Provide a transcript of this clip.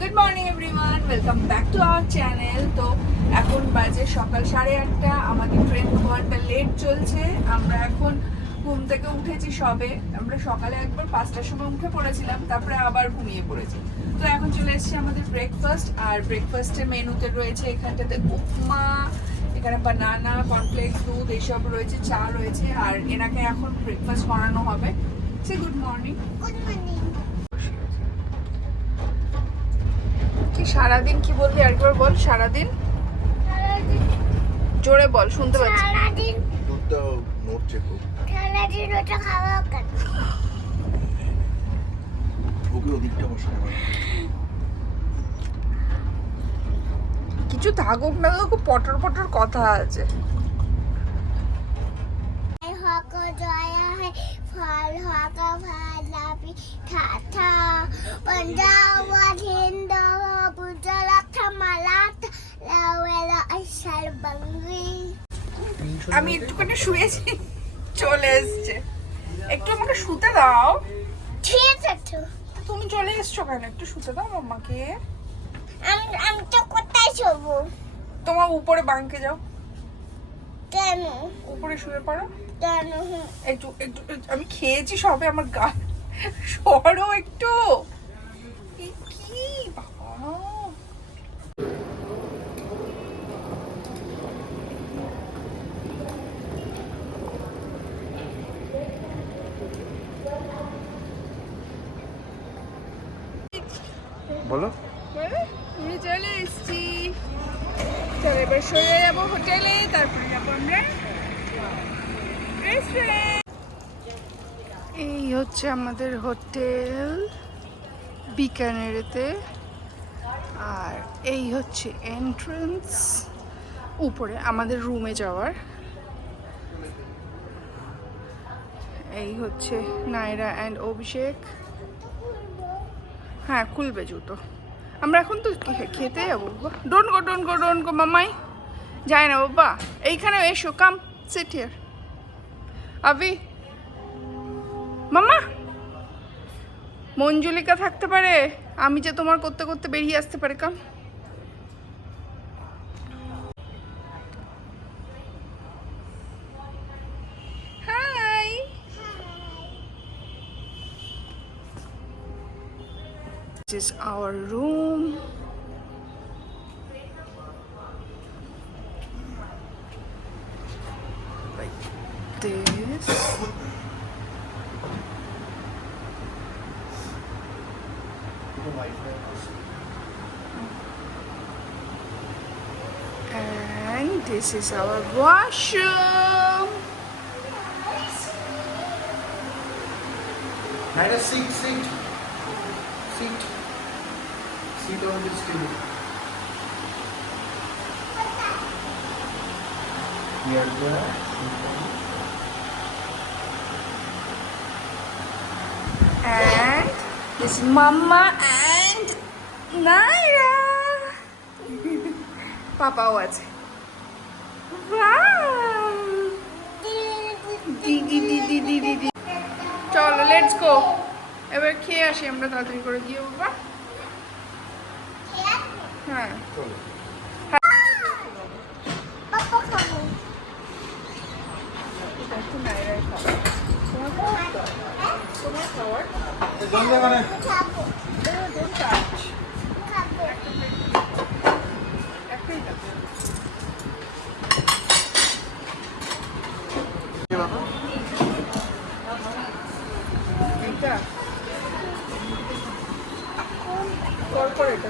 Good morning everyone, welcome back to our channel. তো এখন বাজে সকাল 8:30। আমাদের ট্রেন 2 ঘন্টা লেট চলছে। আমরা এখন ঘুম থেকে উঠেছি সবে। আমরা সকালে একবার 5টার সময় উঠে পড়েছিলাম, তারপরে আবার ঘুমিয়ে পড়েছি। তো এখন চলে এসেছি আমাদের ব্রেকফাস্ট। আর ব্রেকফাস্টের মেনুতে রয়েছে এখানটাতে উপমা, এখানে বানানা, কর্নফ্লেক্স, দুধ এইসব রয়েছে, চা রয়েছে। আর এনাকে এখন ব্রেকফাস্ট করানো হবে। সে গুড মর্নিং। Good morning. কি সারাদিন কি বলবি আরেকবার বল। সারাদিন জোরে বল, শুনতে পাচ্ছি। সারাদিন দুধটা নড়ছে খুব। সারাদিন ওটা খাওয়া কেন? ওকে ওদিকটা বসে নেওয়া। কিছু থাকুক না, তো খুব পটর পটর কথা আছে। হক জয়া হে ফল হক ভালাবি ঠাঠা পঞ্জাব হিন্দ গুজরাট মালাত লাওয়েলা আইসার বাঙ্গি। আমি একটুখানি শুয়েছি, চলে এসছে। একটু আমাকে শুতে দাও। ঠিক আছে। তুমি চলে এসছো কেন? একটু শুতে দাও আমাকে। আমি তো কোথায় শোবো? তোমার উপরে বাঙ্কে যাও, কেন? উপরে শুয়ে পড়ো। কেন? একটু একটু আমি খেয়েছি সবে, আমার গা সরো একটু। কি বাবা, বলো। আমি চলে এসেছি। চলো এবার সোজা যাবো হোটেলে, তারপরে যাবো আমরা রেস্টুরেন্ট। এই হচ্ছে আমাদের হোটেল বিকানেরেতে। আর এই হচ্ছে এন্ট্রান্স, উপরে আমাদের রুমে যাওয়ার। এই হচ্ছে নায়রা অ্যান্ড অভিষেক। হ্যাঁ, খুলবে জুতো। আমরা এখন তো খেতে যাবো। Don't go don't go don't go মামাই, যায় না বাবা। এইখানে এসো, কাম সিট হিয়ার। আবি মামা, মঞ্জুলিকা থাকতে পারে, আমি যে তোমার করতে করতে বেরিয়ে আসতে পারে। কাম। Hi, this is our room. Like this. And this is our washroom. Naira, sit. Sit on this table. Here the And this is Mama and Naira. Papaও আছে। Wow. দি। চলো লেটস গো, এবার খেয়ে আসি আমরা তাড়াতাড়ি করে গিয়ে বাবা। হ্যাঁ, চলো। পাপা খাবো। এটা একটু নাইরাই খাবার। তোমার খাবার খাবো। Don't touch. খাবো। একটাই না। এটা কর এটা।